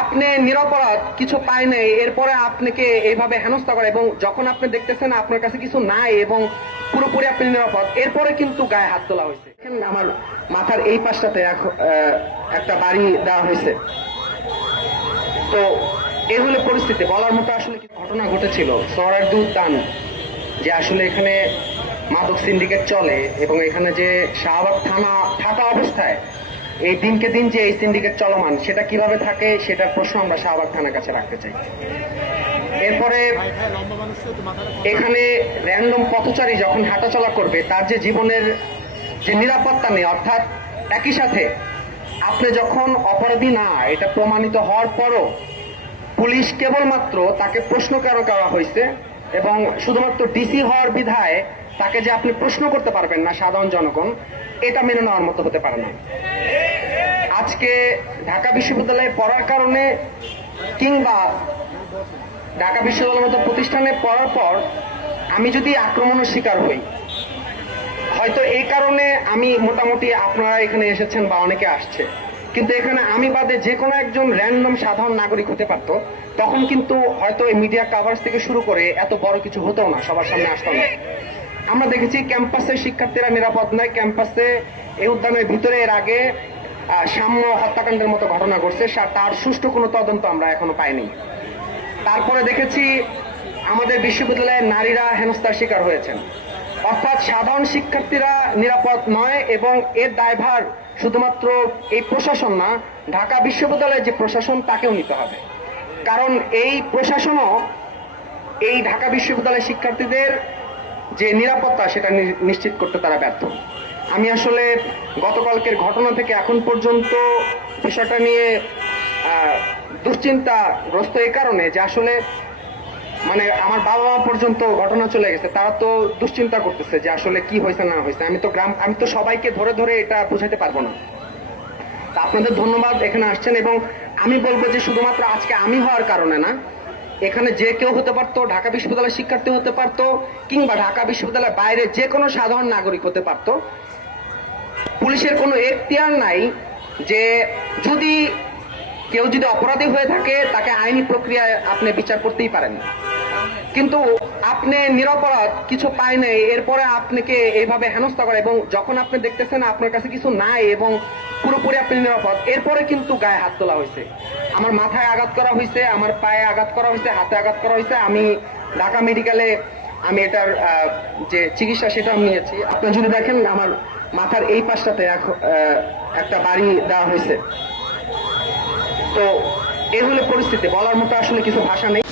আপনি নিরপরাধ কিছু পায় নাই, এরপরে আপনাকে এইভাবে হেনস্থা করে এবং যখন আপনি দেখতেছেন আপনার কাছে কিছু নাই এবং পুরোপুরি আপনি নিরাপদ, এরপরে কিন্তু গায়ে হাত তোলা হয়েছে। আমার মাথার এই পাশটাতে একটা বাড়ি দেওয়া হয়েছে। তো এই হলো পরিস্থিতি। বলার মতো আসলে কি ঘটনা ঘটেছিল সোহরাওয়ার্দী উদ্যান, যে আসলে এখানে মাদক সিন্ডিকেট চলে এবং এখানে যে শাহবাগ থানা থাকা অবস্থায় এই দিনকে দিন যে এই সিন্ডিকেট চলমান, সেটা কিভাবে থাকে সেটার প্রশ্ন আমরা শাহবাগ থানার কাছে রাখতে চাই। এরপরে এখানে র্যান্ডম পথচারী যখন হাঁটাচলা করবে তার যে জীবনের যে নিরাপত্তা নেই, অর্থাৎ একই সাথে আপনি যখন অপরাধী না এটা প্রমাণিত হওয়ার পরও পুলিশ কেবলমাত্র তাকে প্রশ্ন করা হয়েছে এবং শুধুমাত্র ডিসি হওয়ার বিধায় তাকে যে আপনি প্রশ্ন করতে পারবেন না সাধারণ জনগণ, এটা মেনে নেওয়ার মতো হতে পারে না। আজকে ঢাকা বিশ্ববিদ্যালয়ে পড়ার কারণে কিংবা ঢাকা বিশ্ববিদ্যালয়ের মতো প্রতিষ্ঠানে পড়ার পর আমি যদি আক্রমণের শিকার হই, হয়তো এই কারণে আমি মোটামুটি আপনারা এখানে এসেছেন বা অনেকে আসছে, কিন্তু এখানে আমি বাদে যে কোনো একজন র্যান্ডম সাধারণ নাগরিক হতে পারতো, তখন কিন্তু হয়তো এই মিডিয়া কাভারেজ থেকে শুরু করে এত বড় কিছু হতো না, সবার সামনে আসতো না। আমরা দেখেছি ক্যাম্পাসে শিক্ষার্থীরা নিরাপদ নয়, ক্যাম্পাসে এই উদ্যানের ভিতরে এর আগে সাম্য হত্যাকাণ্ডের মতো ঘটনা ঘটছে, তার সুষ্ঠু কোনো তদন্ত আমরা এখনো পাইনি। তারপরে দেখেছি আমাদের বিশ্ববিদ্যালয়ের নারীরা হেনস্থার শিকার হয়েছেন, অর্থাৎ সাধারণ শিক্ষার্থীরা নিরাপদ নয় এবং এর দায়ভার শুধুমাত্র এই প্রশাসন না, ঢাকা বিশ্ববিদ্যালয়ের যে প্রশাসন তাকেও নিতে হবে। কারণ এই প্রশাসনও এই ঢাকা বিশ্ববিদ্যালয়ের শিক্ষার্থীদের যে নিরাপত্তা সেটা নিশ্চিত করতে তারা ব্যর্থ। আমি আসলে গতকালকের ঘটনা থেকে এখন পর্যন্ত বিষয়টা নিয়ে দুশ্চিন্তাগ্রস্ত এই কারণে যে আসলে মানে আমার বাবা মা পর্যন্ত ঘটনা চলে গেছে, তারা তো দুশ্চিন্তা করতেছে যে আসলে কি হয়েছে না হয়েছে। আমি তো সবাইকে ধরে ধরে এটা বোঝাতে পারবো না। তা আপনাদের ধন্যবাদ এখানে আসছেন, এবং আমি বলবো যে শুধুমাত্র আজকে আমি হওয়ার কারণে না, এখানে যে কেউ হতে পারতো, ঢাকা বিশ্ববিদ্যালয়ের শিক্ষার্থী হতে পারতো কিংবা ঢাকা বিশ্ববিদ্যালয়ের বাইরে যে কোনো সাধারণ নাগরিক হতে পারতো। পুলিশের কোনো এখতিয়ার নাই যে কেউ যদি অপরাধী হয়ে থাকে তাকে আইনি প্রক্রিয়ায় আপনি বিচার করতেই পারেন, কিন্তু আপনি নিরপরাধ কিছু পায় নাই, এরপরে আপনাকে এইভাবে হেনস্থা করে এবং যখন আপনি দেখতেছেন আপনার কাছে কিছু নাই এবং পুরোপুরি আপনি নিরাপদ, এরপরে কিন্তু গায়ে হাত তোলা হয়েছে। আমার মাথায় আঘাত করা হয়েছে, আমার পায়ে আঘাত করা হয়েছে, হাতে আঘাত করা হয়েছে। আমি ঢাকা মেডিকেলে আমি এটার যে চিকিৎসা সেটা আমি নিয়েছি। আপনি যদি দেখেন আমার মাথার এই পাশটাতে একটা বাড়ি দেওয়া হয়েছে। তো এই হলো পরিস্থিতি। বলার মতো আসলে কিছু ভাষা নেই।